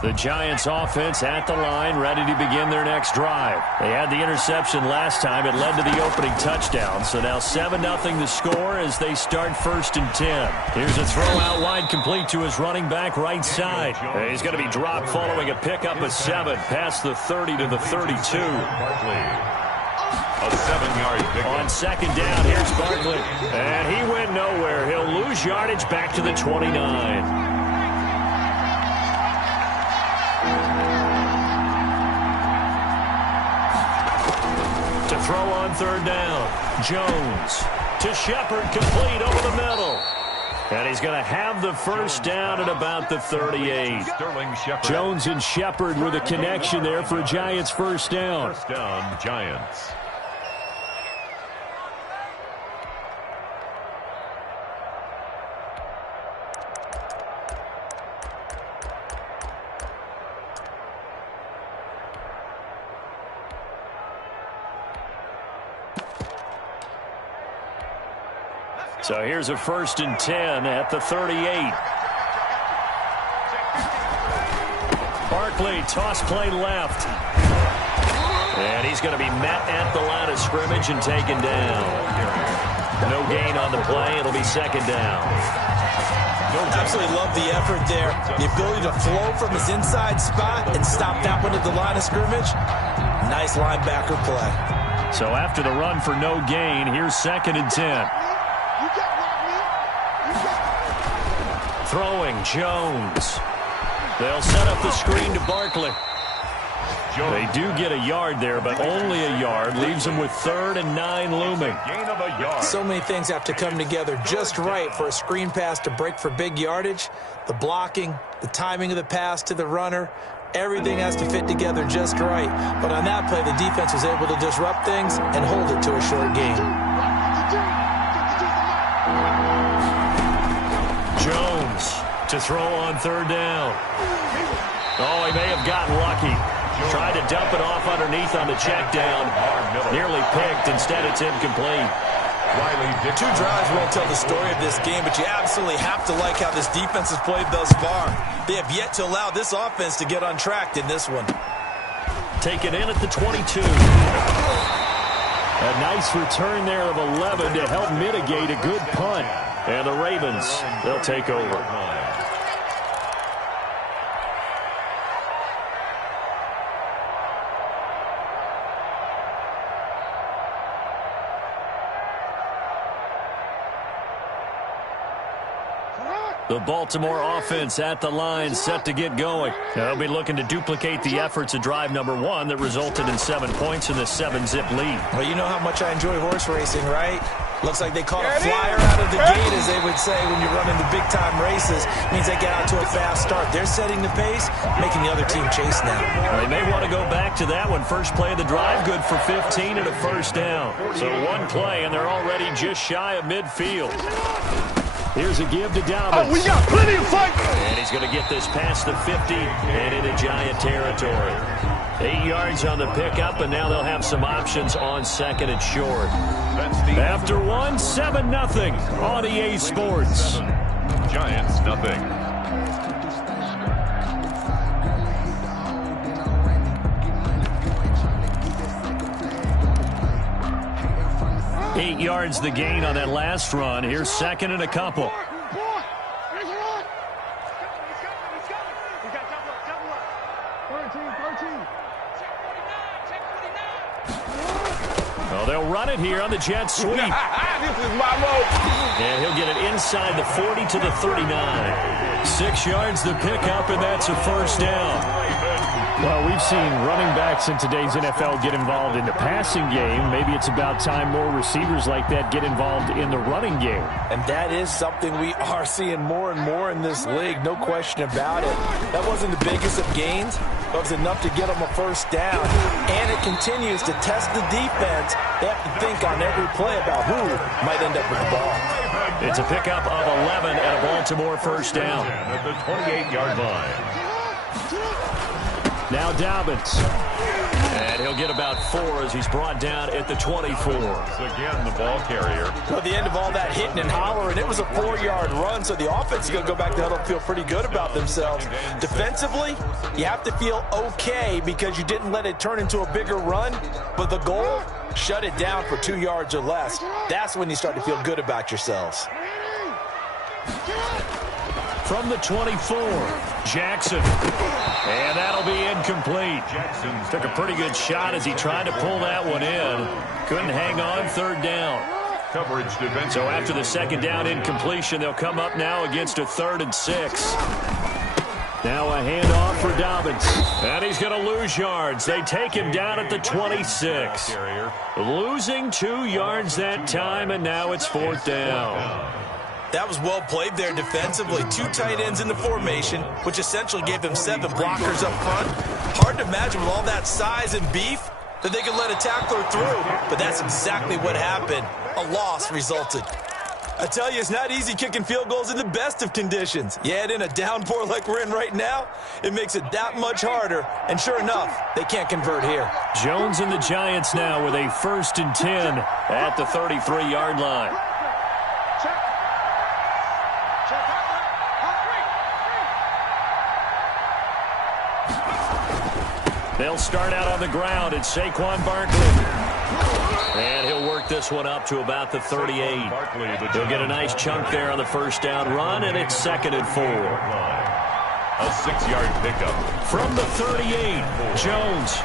The Giants offense at the line, ready to begin their next drive. They had the interception last time. It led to the opening touchdown. So now 7-0 the score as they start 1st and 10. Here's a throw out wide, complete to his running back right side. He's going to be dropped following a pickup of 7 past the 30 to the 32. A 7-yard pickup. On 2nd down, here's Barkley. And he went nowhere. He'll lose yardage back to the 29. Throw on 3rd down. Jones to Shepard, complete over the middle. And he's going to have the 1st down at about the 38. Jones and Shepard with a connection there for a Giants 1st down. 1st down, Giants. So here's a 1st and 10 at the 38. Barkley, toss play left. And he's going to be met at the line of scrimmage and taken down. No gain on the play. It'll be 2nd down. Absolutely love the effort there. The ability to flow from his inside spot and stop that one at the line of scrimmage. Nice linebacker play. So after the run for no gain, here's 2nd and 10. Throwing, Jones. They'll set up the screen to Barkley. They do get a yard there, but only a yard. Leaves them with 3rd and 9 looming. Gain of a yard. So many things have to come together just right for a screen pass to break for big yardage. The blocking, the timing of the pass to the runner, everything has to fit together just right. But on that play, the defense was able to disrupt things and hold it to a short gain. Jones to throw on 3rd down. Oh, he may have gotten lucky. Tried to dump it off underneath on the check down. Nearly picked. Instead, it's incomplete. Two drives won't tell the story of this game, but you absolutely have to like how this defense has played thus far. They have yet to allow this offense to get untracked in this one. Taken in at the 22. A nice return there of 11 to help mitigate a good punt. And the Ravens, they'll take over. The Baltimore offense at the line, set to get going. They'll be looking to duplicate the efforts of drive number 1 that resulted in 7 points in the 7-zip lead. Well, you know how much I enjoy horse racing, right? Looks like they caught a flyer out of the gate, as they would say when you're running the big-time races. Means they get out to a fast start. They're setting the pace, making the other team chase now. They may want to go back to that one. First play of the drive, good for 15 and a 1st down. So one play, and they're already just shy of midfield. Here's a give to Dobbins. Oh, we got plenty of fight. And he's going to get this past the 50 and into Giant territory. 8 yards on the pickup, and now they'll have some options on 2nd and short. After 7-0 on EA Sports. Giants, nothing. Eight yards the gain on that last run. Here's 2nd and a couple. Oh, they'll run it here on the jet sweep. This is my rope. And he'll get it inside the 40 to the 39. 6 yards the pickup, and that's a 1st down. Well, we've seen running backs in today's NFL get involved in the passing game. Maybe it's about time more receivers like that get involved in the running game. And that is something we are seeing more and more in this league, no question about it. That wasn't the biggest of gains, but it was enough to get them a 1st down. And it continues to test the defense. They have to think on every play about who might end up with the ball. It's a pickup of 11 and a Baltimore 1st down. At the 28-yard line. Now Dobbins. And he'll get about 4 as he's brought down at the 24. Again, the ball carrier. Well, at the end of all that hitting and hollering, it was a 4-yard run, so the offense is going to go back to huddle and feel pretty good about themselves. Defensively, you have to feel okay because you didn't let it turn into a bigger run, but the goal, shut it down for 2 yards or less. That's when you start to feel good about yourselves. From the 24, Jackson. And that'll be incomplete. Jackson Took a pretty good shot as he tried to pull that one in. Couldn't hang on, 3rd down. coverage defense. So after the 2nd down incompletion, they'll come up now against a 3rd and 6. Now a handoff for Dobbins. And he's going to lose yards. They take him down at the 26. Losing 2 yards that time, and now it's 4th down. That was well played there defensively. 2 tight ends in the formation, which essentially gave them 7 blockers up front. Hard to imagine with all that size and beef that they could let a tackler through. But that's exactly what happened. A loss resulted. I tell you, it's not easy kicking field goals in the best of conditions. You add in a downpour like we're in right now, it makes it that much harder. And sure enough, they can't convert here. Jones and the Giants now with a 1st and 10 at the 33-yard line. They'll start out on the ground. It's Saquon Barkley. And he'll work this one up to about the 38. He'll get a nice chunk there on the 1st down run, and it's 2nd and 4. A 6-yard pickup. From the 38, Jones.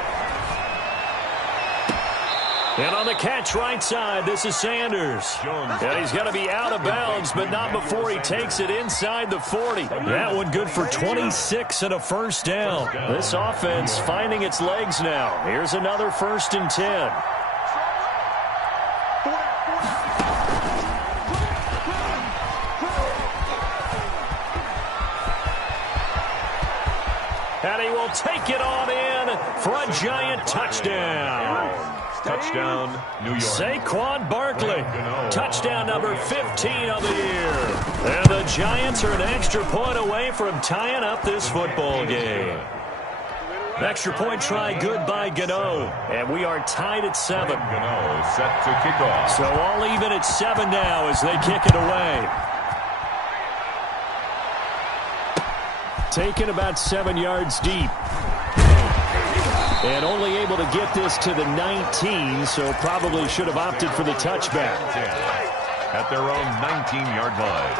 And on the catch right side, this is Sanders. And he's going to be out of bounds, but not before he takes it inside the 40. That one good for 26 and a 1st down. This offense finding its legs now. Here's another 1st and 10. And he will take it on in for a Giant touchdown. Touchdown, New York. Saquon Barkley. Touchdown number 15 of the year. And the Giants are an extra point away from tying up this football game. Extra point try good by Gano. And we are tied at 7. Gano is set to kick off. So all even at 7 now as they kick it away. Taken about 7 yards deep. And only able to get this to the 19, so probably should have opted for the touchback. At their own 19-yard line.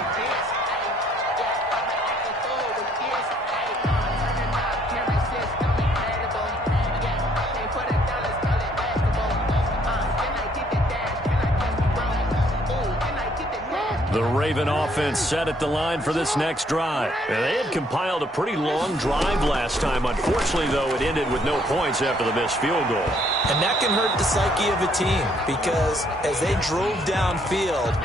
The Raven offense set at the line for this next drive. And they had compiled a pretty long drive last time. Unfortunately, though, it ended with no points after the missed field goal. And that can hurt the psyche of a team because as they drove downfield,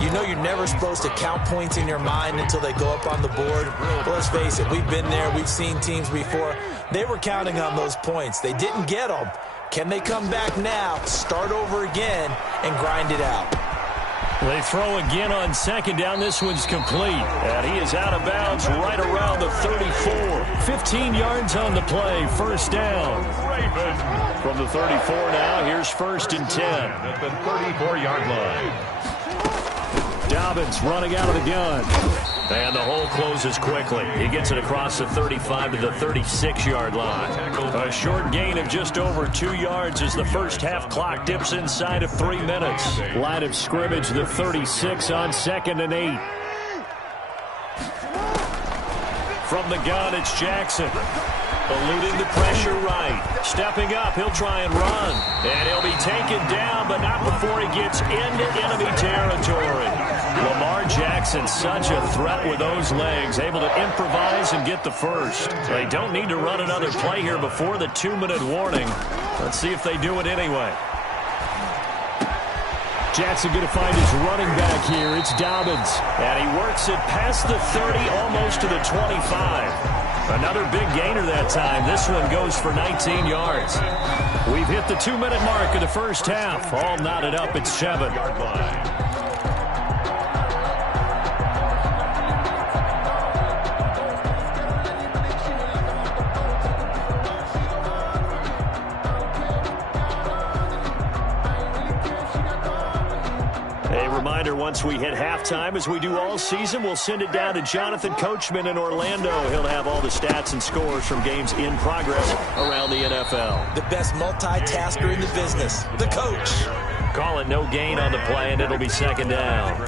you know you're never supposed to count points in your mind until they go up on the board. But let's face it, we've been there. We've seen teams before. They were counting on those points. They didn't get them. Can they come back now, start over again, and grind it out? They throw again on 2nd down. This one's complete. And he is out of bounds right around the 34. 15 yards on the play. 1st down. From the 34 now, here's 1st and 10. At the 34-yard line. Dobbins running out of the gun. And the hole closes quickly. He gets it across the 35 to the 36-yard line. A short gain of just over 2 yards as the first half clock dips inside of 3 minutes. Line of scrimmage, the 36 on 2nd and 8. From the gun, it's Jackson. Eluding the pressure right. Stepping up, he'll try and run. And he'll be taken down, but not before he gets into enemy territory. Lamar Jackson, such a threat with those legs, able to improvise and get the first. They don't need to run another play here before the 2-minute warning. Let's see if they do it anyway. Jackson going to find his running back here. It's Dobbins. And he works it past the 30, almost to the 25. Another big gainer that time. This one goes for 19 yards. We've hit the 2-minute mark of the first half. All knotted up at 7. once we hit halftime, as we do all season, we'll send it down to Jonathan Coachman in Orlando. He'll have all the stats and scores from games in progress around the NFL. The best multitasker in the business, the coach. Call it no gain on the play, and it'll be second down.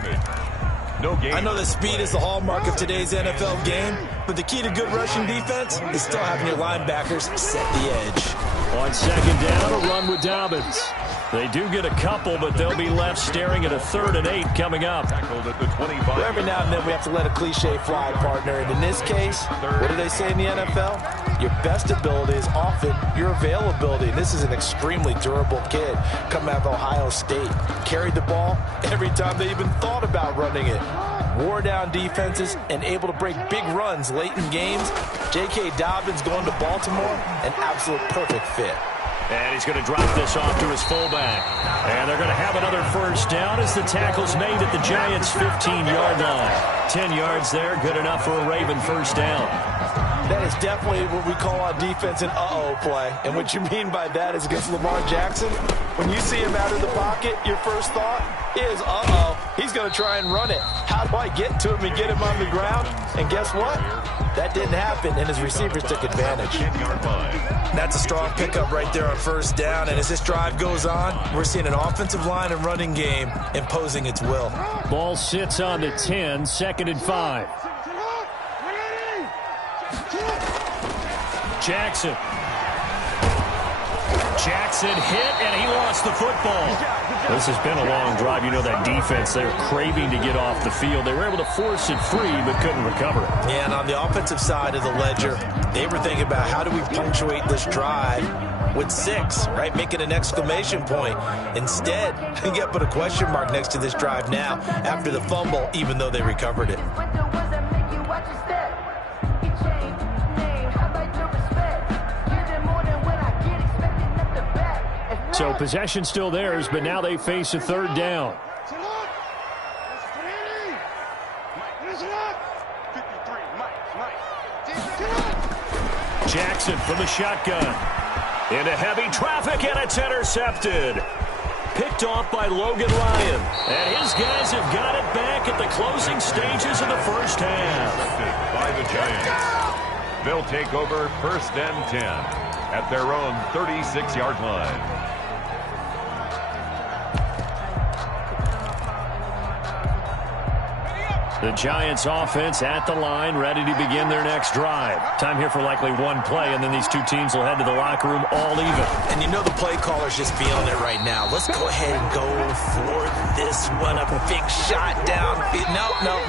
No gain. I know that speed is the hallmark of today's NFL game, but the key to good rushing defense is still having your linebackers set the edge. On second down, a run with Dobbins. They do get a couple, but they'll be left staring at a 3rd and 8 coming up. Tackled at the 25. Well, every now and then we have to let a cliche fly, partner. And in this case, what do they say in the NFL? Your best ability is often your availability. And this is an extremely durable kid coming out of Ohio State. Carried the ball every time they even thought about running it. Wore down defenses and able to break big runs late in games. J.K. Dobbins going to Baltimore, an absolute perfect fit. And he's going to drop this off to his fullback. And they're going to have another first down as the tackle's made at the Giants' 15-yard line. 10 yards there, good enough for a Raven first down. That is definitely what we call on defense an uh-oh play. And what you mean by that is against Lamar Jackson, when you see him out of the pocket, your first thought is, uh-oh, he's going to try and run it. How do I get to him and get him on the ground? And guess what? That didn't happen, and his receivers took advantage. That's a strong pickup right there on first down, and as this drive goes on, we're seeing an offensive line and running game imposing its will. Ball sits on the 10, 2nd and 5. Jackson hit, and he lost the football. This has been a long drive. You know that defense, they're craving to get off the field. They were able to force it free, but couldn't recover it. Yeah, and on the offensive side of the ledger, they were thinking about how do we punctuate this drive with 6, right? Make it an exclamation point. Instead, you got to put a question mark next to this drive now after the fumble, even though they recovered it. So possession still theirs, but now they face a 3rd down. Jackson from the shotgun. Into heavy traffic, and it's intercepted. Picked off by Logan Ryan. And his guys have got it back at the closing stages of the first half. By the Giants. They'll take over 1st and 10 at their own 36-yard line. The Giants offense at the line, ready to begin their next drive. Time here for likely one play, and then these two teams will head to the locker room all even. And you know the play caller's just feeling it right now. Let's go ahead and go for this one. A big shot down.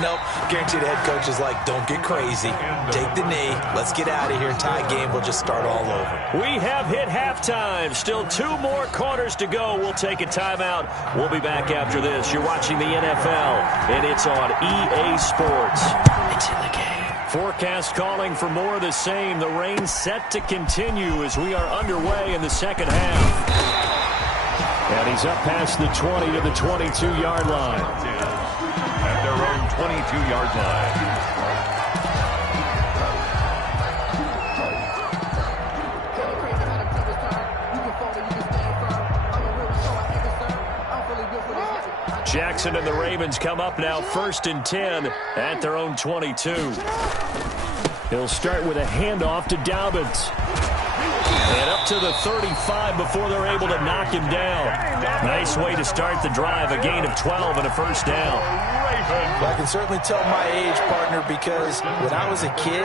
Nope. Guarantee the head coach is like, don't get crazy. Take the knee. Let's get out of here. Tie game. We'll just start all over. We have hit halftime. Still 2 more quarters to go. We'll take a timeout. We'll be back after this. You're watching the NFL, and it's on EA Sports. It's in the game. Forecast calling for more of the same. The rain set to continue as we are underway in the second half. And he's up past the 20 to the 22-yard line. At their own 22-yard line. Jackson and the Ravens come up now 1st and 10 at their own 22. He'll start with a handoff to Dobbins. And up to the 35 before they're able to knock him down. Nice way to start the drive, a gain of 12 and a first down. Well, I can certainly tell my age, partner, because when I was a kid,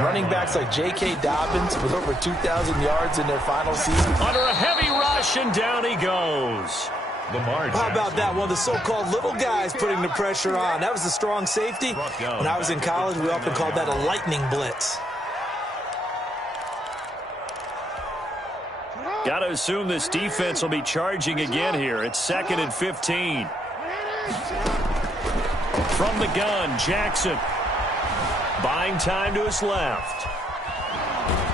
running backs like J.K. Dobbins with over 2,000 yards in their final season. Under a heavy rush, and down he goes. How about that? One of the so-called little guys putting the pressure on. That was a strong safety. When I was in college, we often called that a lightning blitz. Got to assume this defense will be charging again here. It's 2nd and 15. From the gun, Jackson. Buying time to his left.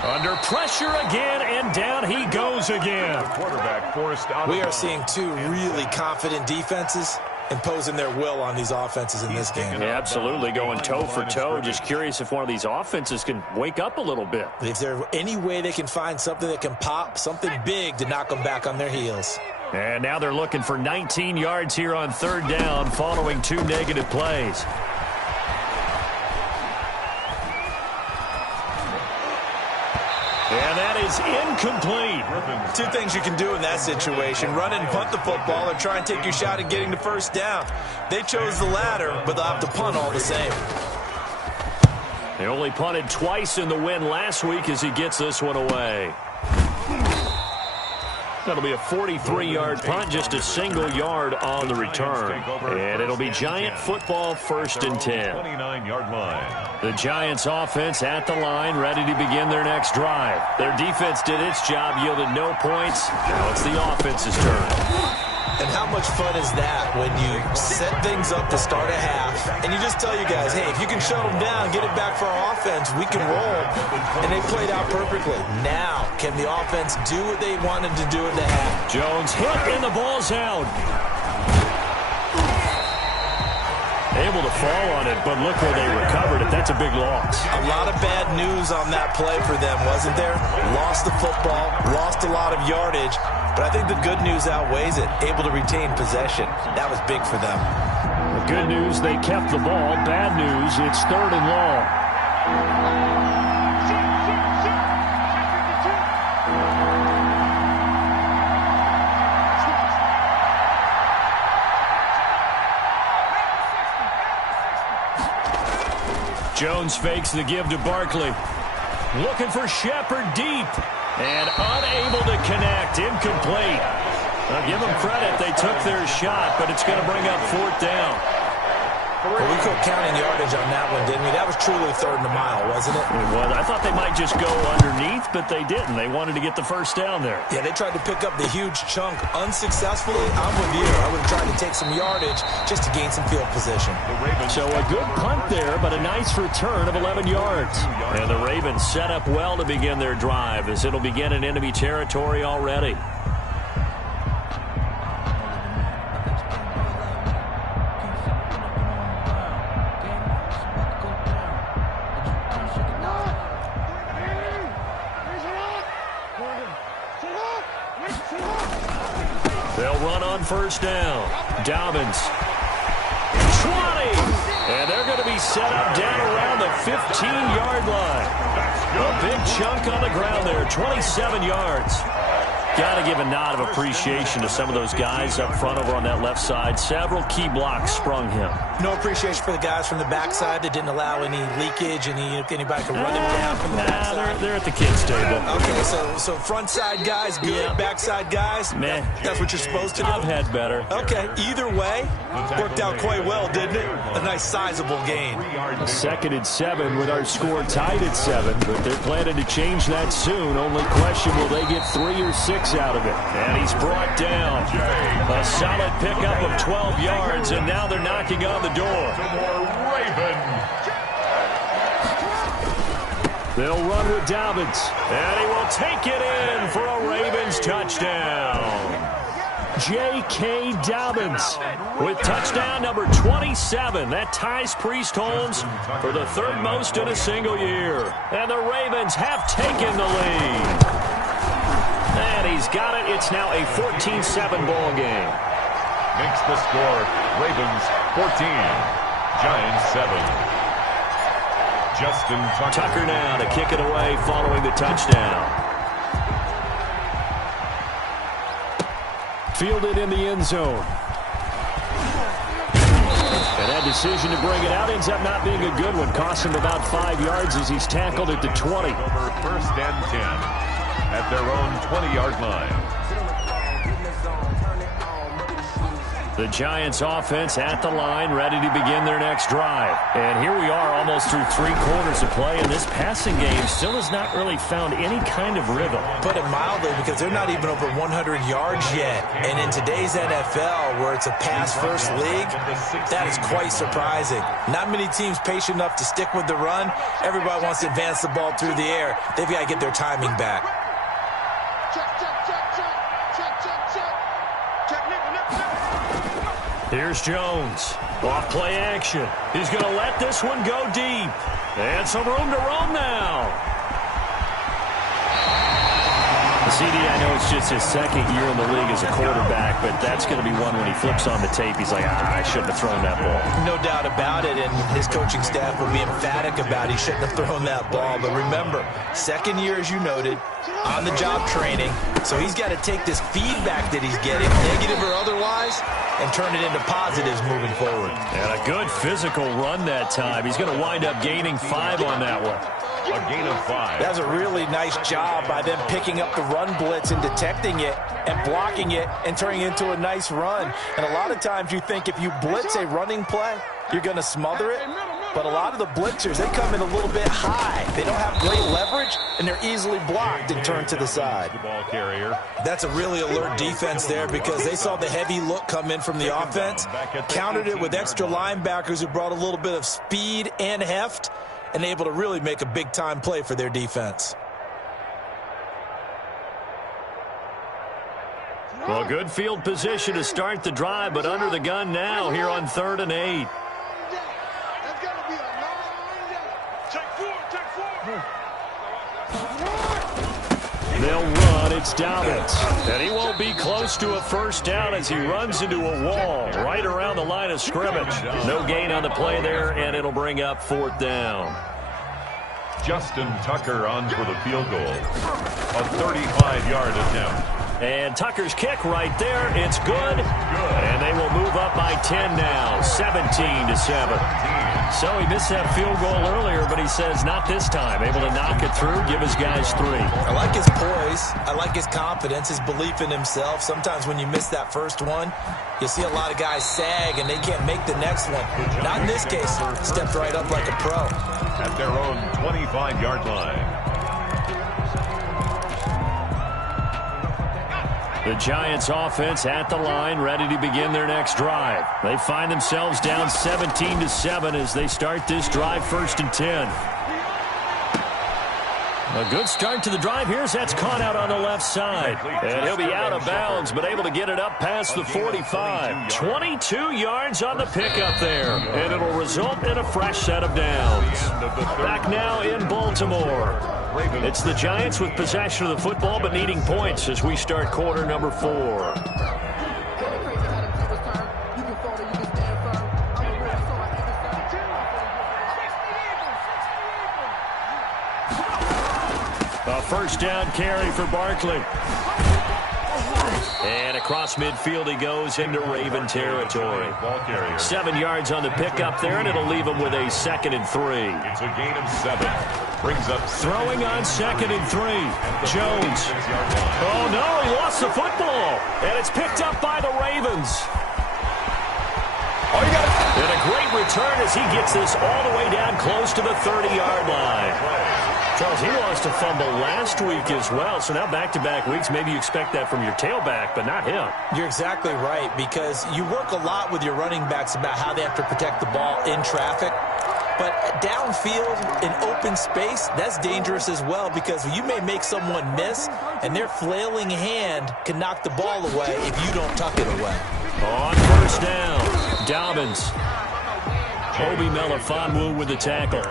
Under pressure again, and down he goes again. Quarterback forced out. We are seeing 2 really confident defenses imposing their will on these offenses in this game. Yeah, absolutely, going toe for toe. Just curious if one of these offenses can wake up a little bit. If there's any way they can find something that can pop, something big to knock them back on their heels. And now they're looking for 19 yards here on third down following 2 negative plays. And that is incomplete. 2 things you can do in that situation: run and punt the football, or try and take your shot at getting the first down. They chose the latter, but they'll have to punt all the same. They only punted twice in the win last week as he gets this one away. That'll be a 43-yard punt, just a single yard on the return. And it'll be Giant football, 1st and 10. 29-yard line. The Giants offense at the line, ready to begin their next drive. Their defense did its job, yielded no points. Now it's the offense's turn. And how much fun is that when you set things up to start a half and you just tell you guys, hey, if you can shut them down, get it back for our offense, we can roll. And they played out perfectly. Now, can the offense do what they wanted to do in the half? Jones hit and the ball's out. Able to fall on it, but look where they recovered it. That's a big loss. A lot of bad news on that play for them, wasn't there? Lost the football, lost a lot of yardage, but I think the good news outweighs it. Able to retain possession. That was big for them. The good news, they kept the ball. Bad news, it's 3rd and long. Jones fakes the give to Barkley. Looking for Shepard deep. And unable to connect. Incomplete. I'll give them credit. They took their shot, but it's going to bring up 4th down. Well, we quit counting yardage on that one, didn't we? That was truly 3rd and a mile, wasn't it? It was. I thought they might just go underneath, but they didn't. They wanted to get the first down there. Yeah, they tried to pick up the huge chunk unsuccessfully. I'm with you. I would have tried to take some yardage just to gain some field position. So a good punt there, but a nice return of 11 yards. And the Ravens set up well to begin their drive as it'll begin in enemy territory already. They'll run on 1st down. Dobbins. 20. And they're going to be set up down around the 15-yard line. A big chunk on the ground there, 27 yards. Got to give a nod of appreciation to some of those guys up front over on that left side. Several key blocks sprung him. No appreciation for the guys from the backside that didn't allow any leakage, anybody could run him down from the backside. They're at the kids' table. Okay, so front side guys good, yeah. Backside guys, meh. That's what you're supposed to do? I've had better. Okay, either way, worked out quite well, didn't it? A nice sizable gain. 2nd and 7 with our score tied at 7, but they're planning to change that soon. Only question, will they get 3 or 6 out of it? And he's brought down. A solid pickup of 12 yards, and now they're knocking on the door. They'll run with Dobbins, and he will take it in for a Ravens touchdown. J.K. Dobbins with touchdown number 27. That ties Priest Holmes for the 3rd most in a single year. And the Ravens have taken the lead. And he's got it. It's now a 14-7 ball game. Makes the score Ravens 14, Giants 7. Justin Tucker now to kick it away following the touchdown. Fielded in the end zone. And that decision to bring it out ends up not being a good one. Cost him about 5 yards as he's tackled at the 20. 1st and 10 at their own 20-yard line. The Giants offense at the line, ready to begin their next drive. And here we are almost through 3 quarters of play, and this passing game still has not really found any kind of rhythm. Put it mildly, because they're not even over 100 yards yet. And in today's NFL, where it's a pass-first league, that is quite surprising. Not many teams patient enough to stick with the run. Everybody wants to advance the ball through the air. They've got to get their timing back. Here's Jones. Off play action. He's going to let this one go deep. And some room to roam now. CD, I know it's just his second year in the league as a quarterback, but that's going to be one when he flips on the tape, he's like, I shouldn't have thrown that ball. No doubt about it, and his coaching staff will be emphatic about he shouldn't have thrown that ball. But remember, second year, as you noted, on-the-job training, so he's got to take this feedback that he's getting, negative or otherwise, and turn it into positives moving forward. And a good physical run that time. He's going to wind up gaining 5 on that one. A gain of 5. That's a really nice job by them picking up the run blitz and detecting it and blocking it and turning it into a nice run. And a lot of times you think if you blitz a running play, you're going to smother it. But a lot of the blitzers, they come in a little bit high. They don't have great leverage, and they're easily blocked and turned to the side. The ball carrier. That's a really alert defense there because they saw the heavy look come in from the offense, countered it with extra linebackers who brought a little bit of speed and heft, and able to really make a big-time play for their defense. Well, good field position to start the drive, but under the gun now here on 3rd and 8. They'll run. It's Dobbins. And he won't be close to a first down as he runs into a wall right around the line of scrimmage. No gain on the play there, and it'll bring up 4th down. Justin Tucker on for the field goal. A 35-yard attempt. And Tucker's kick right there. It's good. And they will move up by 10 now, 17-7. So he missed that field goal earlier, but he says not this time. Able to knock it through, give his guys 3. I like his poise. I like his confidence, his belief in himself. Sometimes when you miss that first one, you see a lot of guys sag and they can't make the next one. Not in this case. Stepped right up like a pro. At their own 25-yard line. The Giants offense at the line, ready to begin their next drive. They find themselves down 17-7 as they start this drive 1st and 10. A good start to the drive. That's caught out on the left side. And he'll be out of bounds, but able to get it up past the 45. 22 yards on the pickup there. And it'll result in a fresh set of downs. Back now in Baltimore. It's the Giants with possession of the football, but needing points as we start quarter number 4. A first down carry for Barkley. And across midfield he goes into Raven territory. 7 yards on the pickup there, and it'll leave him with a 2nd and 3. It's a gain of 7. Brings up throwing on 2nd and 3. Jones. Oh, no, he lost the football. And it's picked up by the Ravens. And a great return as he gets this all the way down close to the 30-yard line. Charles, he lost a fumble last week as well, so now back-to-back weeks, maybe you expect that from your tailback, but not him. You're exactly right, because you work a lot with your running backs about how they have to protect the ball in traffic. But downfield, in open space, that's dangerous as well, because you may make someone miss, and their flailing hand can knock the ball away if you don't tuck it away. On first down, Dobbins. Obi Melifonwu with the tackle.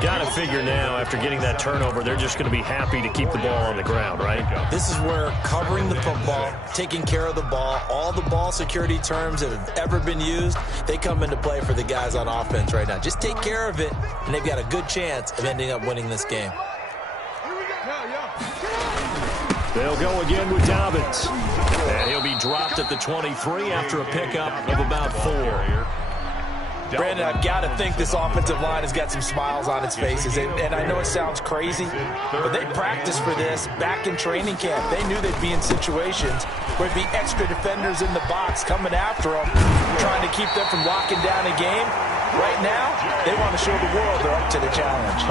Got to figure now, after getting that turnover, they're just going to be happy to keep the ball on the ground, right? This is where covering the football, taking care of the ball, all the ball security terms that have ever been used, they come into play for the guys on offense right now. Just take care of it, and they've got a good chance of ending up winning this game. They'll go again with Dobbins. And he'll be dropped at the 23 after a pickup of about 4. Brandon, I've got to think this offensive line has got some smiles on its faces. And I know it sounds crazy, but they practiced for this back in training camp. They knew they'd be in situations where there'd be extra defenders in the box coming after them, trying to keep them from locking down a game. Right now, they want to show the world they're up to the challenge.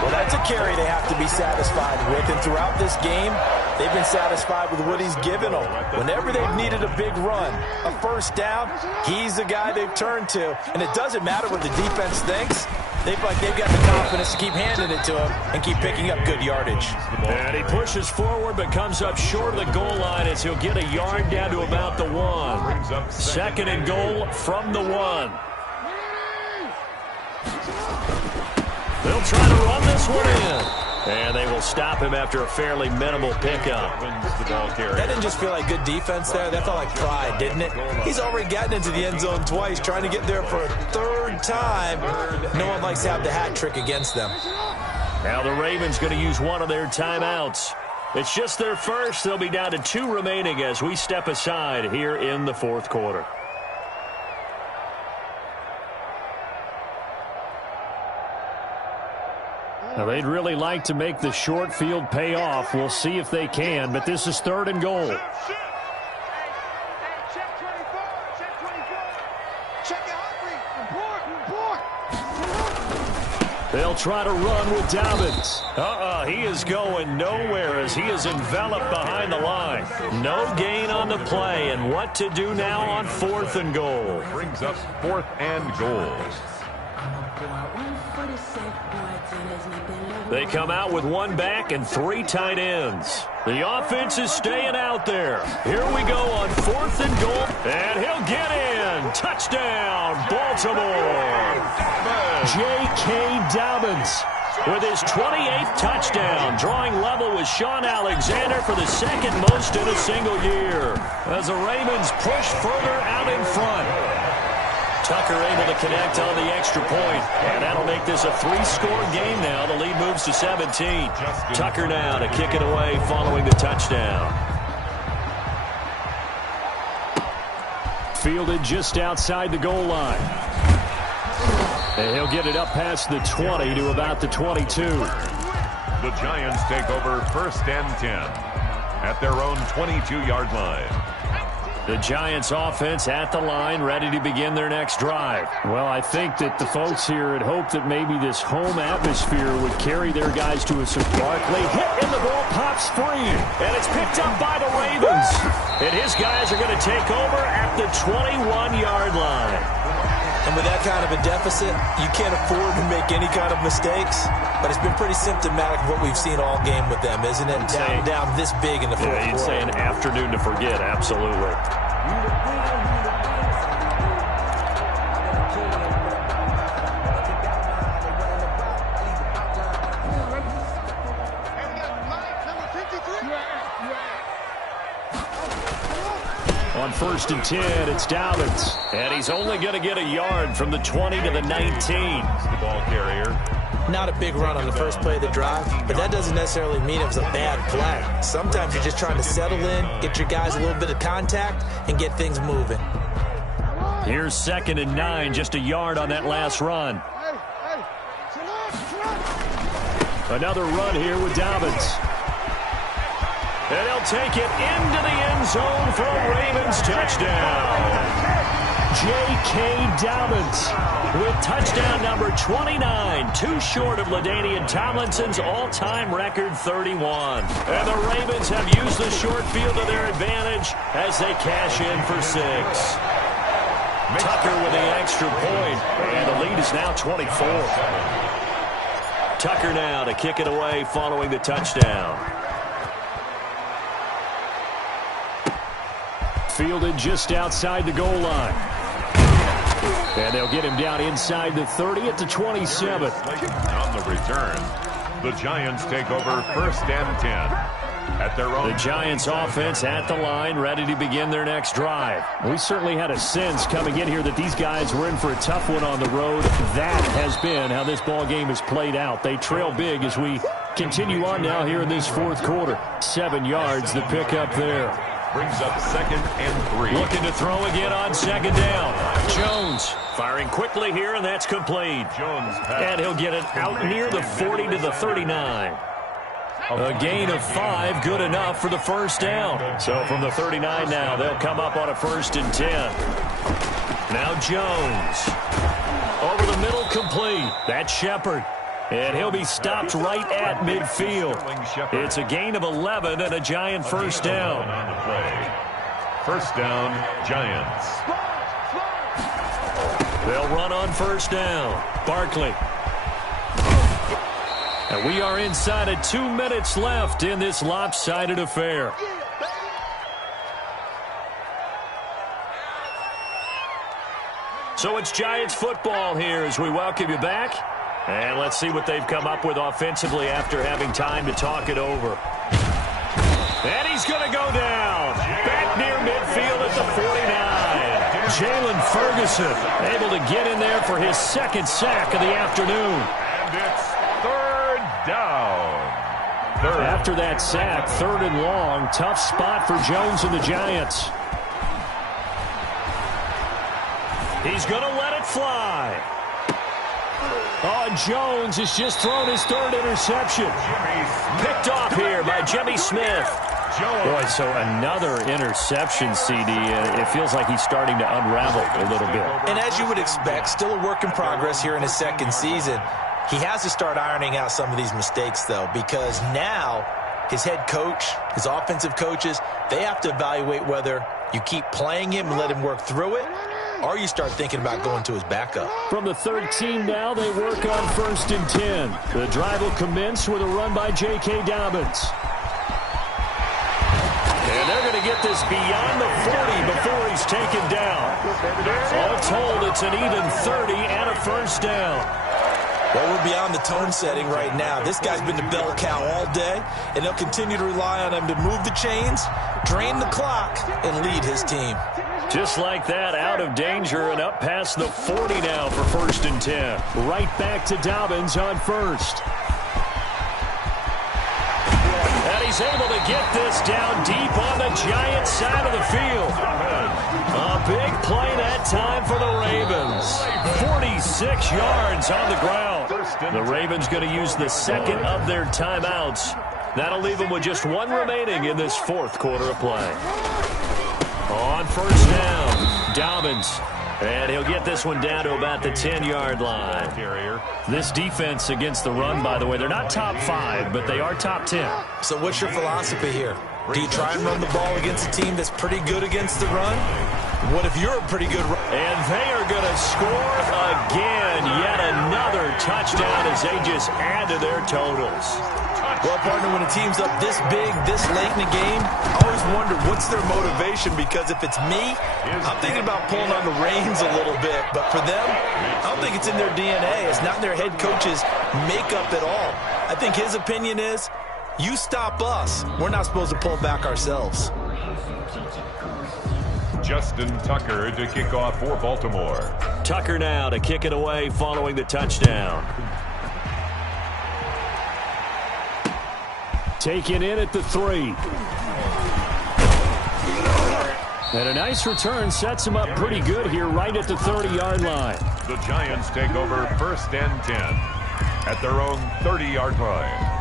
Well, that's a carry they have to be satisfied with. And throughout this game, they've been satisfied with what he's given them. Whenever they've needed a big run, a first down, he's the guy they've turned to. And it doesn't matter what the defense thinks. They feel like they've got the confidence to keep handing it to him and keep picking up good yardage. And he pushes forward but comes up short of the goal line as he'll get a yard down to about the 1. Second and goal from the 1. They'll try to run this one in. And they will stop him after a fairly minimal pickup. That didn't just feel like good defense there. That felt like pride, didn't it? He's already gotten into the end zone twice, trying to get there for a third time. No one likes to have the hat trick against them. Now the Ravens going to use one of their timeouts. It's just their first. They'll be down to 2 remaining as we step aside here in the fourth quarter. Now, they'd really like to make the short field pay off. We'll see if they can, but this is 3rd and goal. They'll try to run with Dobbins. He is going nowhere as he is enveloped behind the line. No gain on the play, and what to do now on 4th and goal. Brings up 4th and goal. They come out with 1 back and 3 tight ends. The offense is staying out there. Here we go on 4th and goal. And he'll get in. Touchdown, Baltimore. J.K. Dobbins with his 28th touchdown, drawing level with Sean Alexander for the 2nd most in a single year. As the Ravens push further out in front. Tucker able to connect on the extra point, and that'll make this a 3-score game now. The lead moves to 17. Tucker now to kick it away following the touchdown. Fielded just outside the goal line. And he'll get it up past the 20 to about the 22. The Giants take over 1st and 10 at their own 22-yard line. The Giants offense at the line, ready to begin their next drive. Well, I think that the folks here had hoped that maybe this home atmosphere would carry their guys to a Barkley. Hit and the ball pops free. And it's picked up by the Ravens. And his guys are going to take over at the 21-yard line. And with that kind of a deficit, you can't afford to make any kind of mistakes. But it's been pretty symptomatic of what we've seen all game with them, isn't it? Down this big in the fourth quarter. You'd say an afternoon to forget, absolutely. On 1st and 10, it's Dobbins. And he's only going to get a yard from the 20 to the 19. The ball carrier. Not a big run on the first play of the drive, but that doesn't necessarily mean it was a bad play. Sometimes you're just trying to settle in, get your guys a little bit of contact, and get things moving. Here's 2nd and 9, just a yard on that last run. Another run here with Dobbins. And he'll take it into the end zone for a Ravens touchdown. J.K. Dobbins with touchdown number 29, too short of LaDainian Tomlinson's all-time record 31. And the Ravens have used the short field to their advantage as they cash in for 6. Tucker with the extra point, and the lead is now 24. Tucker now to kick it away following the touchdown. Fielded just outside the goal line. And they'll get him down inside the 30 at the 27. On the return, the Giants take over 1st and 10 at their own. The Giants offense at the line, ready to begin their next drive. We certainly had a sense coming in here that these guys were in for a tough one on the road. That has been how this ball game has played out. They trail big as we continue on now here in this fourth quarter. 7 yards, the pickup there. Brings up 2nd and 3. Looking to throw again on 2nd down. Jones firing quickly here, and that's complete. Jones and he'll get it out near the 40 to the 39. A gain of 5, good enough for the first down. So from the 39 now, they'll come up on a 1st and 10. Now Jones. Over the middle, complete. That's Shepard. And he'll be stopped right at midfield. It's a gain of 11 and a Giant first down. First down, Giants. They'll run on first down. Barkley And we are inside of 2 minutes left in this lopsided affair. So it's Giants football here as we welcome you back. And let's see what they've come up with offensively after having time to talk it over. And he's going to go down. Back near midfield at the 49. Jalen Ferguson able to get in there for his second sack of the afternoon. And it's third down. After that sack, 3rd and long. Tough spot for Jones and the Giants. He's going to let it fly. Oh, Jones has just thrown his 3rd interception. Picked off here by Jimmy Smith. Boy, so another interception, CD. It feels like he's starting to unravel a little bit. And as you would expect, still a work in progress here in his second season. He has to start ironing out some of these mistakes, though, because now his head coach, his offensive coaches, they have to evaluate whether you keep playing him and let him work through it, or you start thinking about going to his backup. From the 13 now, they work on 1st and 10. The drive will commence with a run by J.K. Dobbins. And they're going to get this beyond the 40 before he's taken down. All told, it's an even 30 and a 1st down. Well, we're beyond the tone setting right now. This guy's been the bell cow all day, and they'll continue to rely on him to move the chains, drain the clock, and lead his team. Just like that, out of danger and up past the 40 now for 1st and 10. Right back to Dobbins on 1st. And he's able to get this down deep on the Giants side of the field. A big play that time for the Ravens. 46 yards on the ground. The Ravens going to use the second of their timeouts. That'll leave them with just 1 remaining in this 4th quarter of play. On 1st down, Dobbins. And he'll get this one down to about the 10-yard line. This defense against the run, by the way, they're not top 5, but they are top 10. So what's your philosophy here? Do you try and run the ball against a team that's pretty good against the run? What if you're a pretty good runner? And they are going to score again. Yet another touchdown as they just add to their totals. Well, partner, when a team's up this big, this late in the game, I always wonder what's their motivation, because if it's me, I'm thinking about pulling on the reins a little bit. But for them, I don't think it's in their DNA. It's not in their head coach's makeup at all. I think his opinion is, you stop us, we're not supposed to pull back ourselves. Justin Tucker to kick off for Baltimore. Tucker now to kick it away following the touchdown. Taken in at the 3. And a nice return sets him up pretty good here right at the 30-yard line. The Giants take over 1st and 10 at their own 30-yard line.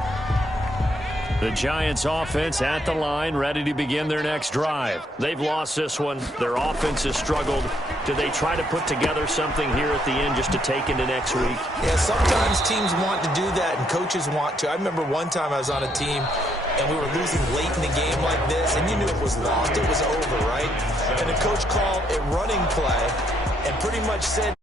The Giants offense at the line, ready to begin their next drive. They've lost this one. Their offense has struggled. Do they try to put together something here at the end just to take into next week? Yeah, sometimes teams want to do that and coaches want to. I remember one time I was on a team and we were losing late in the game like this, and you knew it was lost. It was over, right? And the coach called a running play and pretty much said,